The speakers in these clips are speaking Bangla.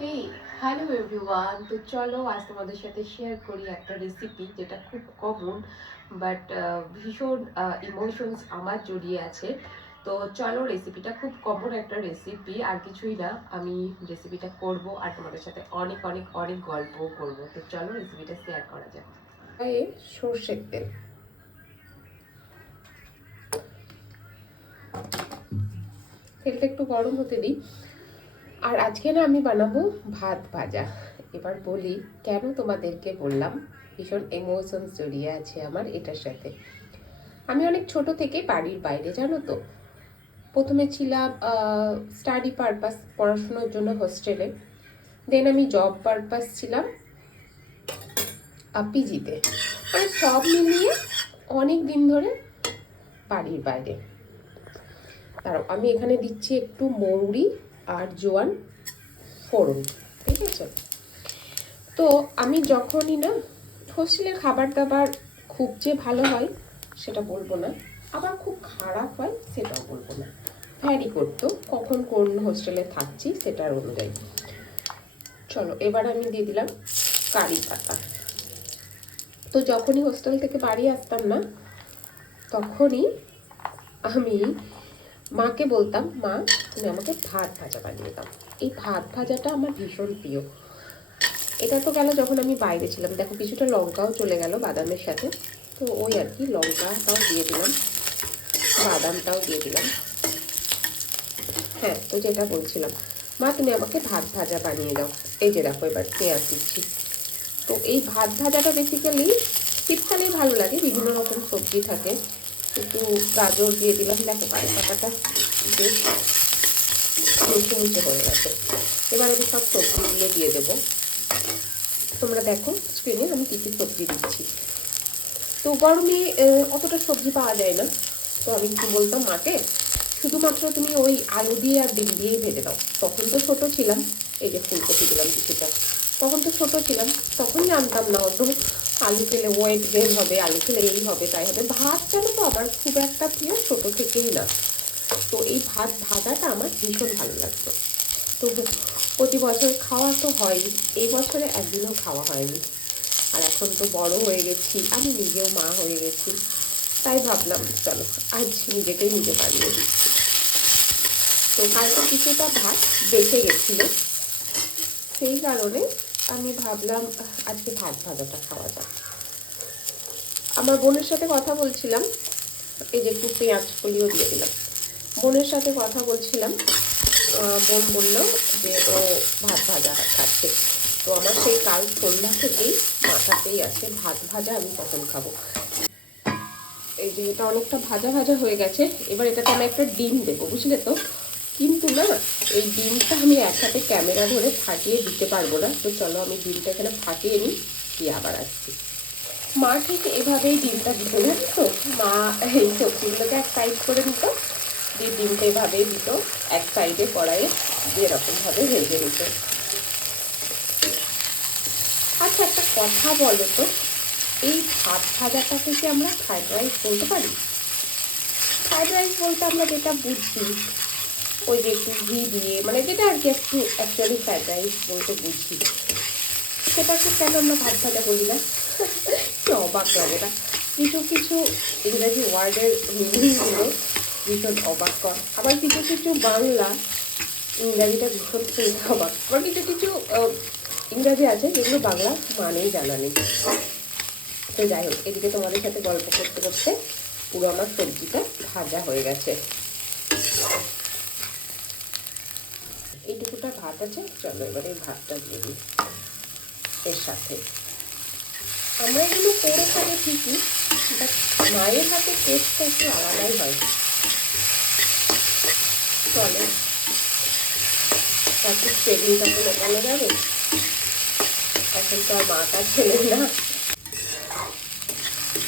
হেই, হ্যালো এভরিওয়ান। তো চলো আজ তোমাদের সাথে শেয়ার করি একটা রেসিপি যেটা খুব কমন বাট ভীষণ ইমোশনস আমার জড়িয়ে আছে। তো চলো, রেসিপিটা খুব কমন একটা রেসিপি, আর কিছুই না। আমি রেসিপিটা করব আর তোমাদের সাথে অনেক অনেক অনেক গল্পও করব। তো চলো রেসিপিটা শেয়ার করা যাক। সর্ষের তেল, তেলটা একটু গরম হতে দিই। আর আজকে না আমি বানাবো ভাত ভাজা। এবার বলি কেন তোমাদেরকে বললাম, ভীষণ ইমোশনস জড়িয়ে আছে আমার এটার সাথে। আমি অনেক ছোট থেকে বাড়ির বাইরে, জানো তো। প্রথমে ছিলাম স্টাডি পারপাস, পড়াশোনার জন্য হোস্টেলে। দেন আমি জব পারপাস ছিলাম পিজিতে। মানে সব মিলিয়ে অনেক দিন ধরে বাড়ির বাইরে। তারপর আমি এখানে দিচ্ছি একটু মৌরি আর জোয়ান ফোড়ন, ঠিক আছে। তো আমি যখনই না, হোস্টেলের খাবার দাবার খুব যে ভালো হয় সেটা বলবো না, আবার খুব খারাপ হয় সেটাও বলবো না। ভ্যারি করতো কখন কোন হোস্টেলে থাকছি সেটার অনুযায়ী। চলো এবার আমি দিয়ে দিলাম কারি পাতা। তো যখনই হোস্টেল থেকে বাড়ি আসতাম না, তখনই আমি মাকে বলতাম, মা তুমি আমাকে ভাত ভাজা বানিয়ে দাও। এই ভাত ভাজাটা আমার ভীষণ প্রিয়। এটা তো গেল যখন আমি বাইরে ছিলাম। দেখো কিছুটা লঙ্কাও চলে গেল বাদামের সাথে। তো ওই আর কি, লঙ্কাটাও দিয়ে দিলাম, বাদামটাও দিয়ে দিলাম। হ্যাঁ, তো যেটা বলছিলাম, মা তুমি আমাকে ভাত ভাজা বানিয়ে দাও। এই যে দেখো এবার পেঁয়াজ দিচ্ছি। তো এই ভাত ভাজাটা বেসিক্যালি শীতকালেই ভালো লাগে, বিভিন্ন রকম সবজি থাকে। একটু গাজর দিয়ে দিলাম, দেখো কারি পাতাটা বেশ মুছে মুছে হয়ে গেছে। এবার আমি সব সবজিগুলো দিয়ে দেবো। তোমরা দেখো স্ক্রিনে আমি কী কী সবজি দিচ্ছি। তো গরমে অতটা সবজি পাওয়া যায় না। তো আমি কি বলতাম মাকে, শুধুমাত্র তুমি ওই আলু দিয়ে আর ডিম দিয়েই ভেজে দাও। তখন তো ছোট ছিলাম, এই যে ফুলকপি দিলাম কিছুটা। তখন তো ছোট ছিলাম, তখন জানতাম না অত আলু খেলে ওয়েট গেইন হবে, আলু খেলে এই হবে তাই হবে। ভাত জানো তো আমার খুব একটা প্রিয়, ছোট থেকেই না। তো এই ভাত ভাজাটা আমার ভীষণ ভালো লাগতো। তো প্রতি বছর খাওয়া তো হয়, এই বছরে একদিনও খাওয়া হয়নি। আর এখন তো বড় হয়ে গেছি, আমি নিজেও মা হয়ে গেছি, তাই ভাবলাম চলো আজ নিজেকেই নিজে বানিয়ে দিচ্ছি। তো কালকে কিছুটা ভাত বেঁচে গেছিলো, সেই কারণে আমি ভাবলাম আজকে ভাত ভাজাটা খাওয়া যাক। আমার বোনের সাথে কথা বলছিলাম, এই যে একটু পেঁয়াজ কলিও দিয়ে দিলাম। বোনের সাথে কথা বলছিলাম, বোন বললো যে ও ভাত ভাজা খাচ্ছে। তো আমার সেই কাল সন্ধ্যা থেকেই মাথাতেই আছে ভাত ভাজা আমি কখন খাবো। এই যে এটা অনেকটা ভাজা ভাজা হয়ে গেছে। এবার এটাতে আমি একটা ডিম দেবো, বুঝলে তো। কিন্তু না, এই ডিমটা আমি একসাথে ক্যামেরা ধরে ফাটিয়ে দিতে পারবো না। তো চলো আমি ডিমটা এখানে ফাটিয়ে নিই, দিয়ে আবার আসছি। মা ঠিক এভাবেই ডিমটা দিত, জানো তো। মা এই সবজিগুলোকে এক সাইড করে দিত, দিয়ে ডিমটা এভাবেই দিত এক সাইডে কড়াইয়ে, দিয়ে এরকমভাবে ভেজে নিত। আচ্ছা একটা কথা বলো তো, এই ভাত ভাজাটাকে কি আমরা ফ্রাইড রাইস বলতে পারি? ফ্রাইড রাইস বলতে আমরা যেটা বুঝি, ওই যে একটু ঘি দিয়ে, মানে যেটা আর কি একটু অ্যাকচুয়ালি ফ্রাইড রাইস বলতে বুঝি, সেটাকে কেন আমরা ভাত ভাজা বলি না? কি অবাক লাগে না? কিছু কিছু ইংরাজি ওয়ার্ডের মিনিংগুলো ভীষণ অবাক কর। আবার কিছু কিছু বাংলা ইংরাজিটা ভীষণ শুনতে অবাক। আবার কিছু কিছু ইংরাজি আছে যেগুলো বাংলা মানেই জানা নেই। তো যাই হোক, এদিকে তোমাদের সাথে গল্প করতে করতে পুরো আমার সবজিটা ভাজা হয়ে গেছে। এইটুকুটা ভাত আছে, চলো এবারে ভাতটা দিয়ে দিই এর সাথে। আমরা এগুলো করে থাকি ঠিকই, বাট মায়ের হাতে টেস্টটা একটু আলাদাই হয়। চলো তারপর সেভিংটা তো মেটানো যাবে, এখন তো আর মাটা ছেলে না।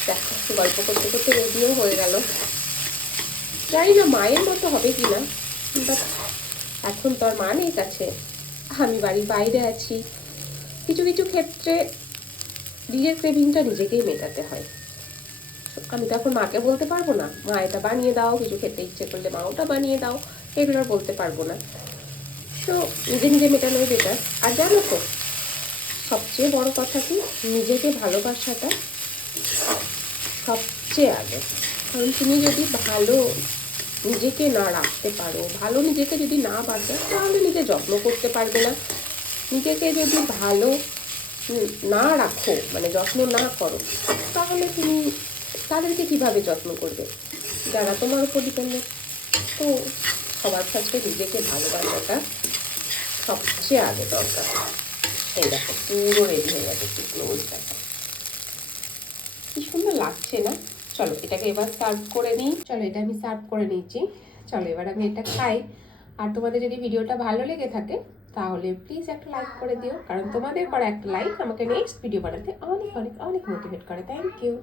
দেখো গল্প করতে করতে রেডিও হয়ে গেল। জানি না মায়ের মতো হবে কি না, বাট এখন তো আর মা নেই কাছে, আমি বাড়ির বাইরে আছি। কিছু কিছু ক্ষেত্রে নিজের ক্রেভিংটা নিজেকেই মেটাতে হয়। আমি তো এখন মাকে বলতে পারবো না মা এটা বানিয়ে দাও, কিছু খেতে ইচ্ছে করলে মা ওটা বানিয়ে দাও, এগুলো আর বলতে পারবো না। তো নিজে নিজে মেটানোই বেটার। আর জানো তো সবচেয়ে বড় কথা কি, নিজেকে ভালোবাসাটা সবচেয়ে আগে। কারণ তুমি যদি ভালো নিজেকে না রাখতে পারো, ভালো নিজেকে যদি না বাঁচো, তাহলে নিজে যত্ন করতে পারবে না। নিজেকে যদি ভালো না রাখো, মানে যত্ন না করো, তাহলে তুমি তাদেরকে কিভাবে যত্ন করবে যারা তোমার উপর ডিপেন্ডেন্ট। তো সবার ফার্স্টে নিজেকে ভালোবাসাটা সবচেয়ে আগে দরকার। এই দেখো পুরো রেডি হয়ে গেছে শুকনো মরিচটা, কি সুন্দর লাগছে না? চলো এটাকে এবার সার্ভ করে নিই। চলো এটা আমি সার্ভ করে নিচ্ছি। চলো এবার আমি এটা খাই। আর তোমাদের যদি ভিডিওটা ভালো লেগে থাকে তাহলে প্লিজ একটা লাইক করে দিও, কারণ তোমাদের করা একটা লাইক আমাকে নেক্সট ভিডিও বানাতে অনেক অনেক অনেক মোটিভেট করে। Thank you.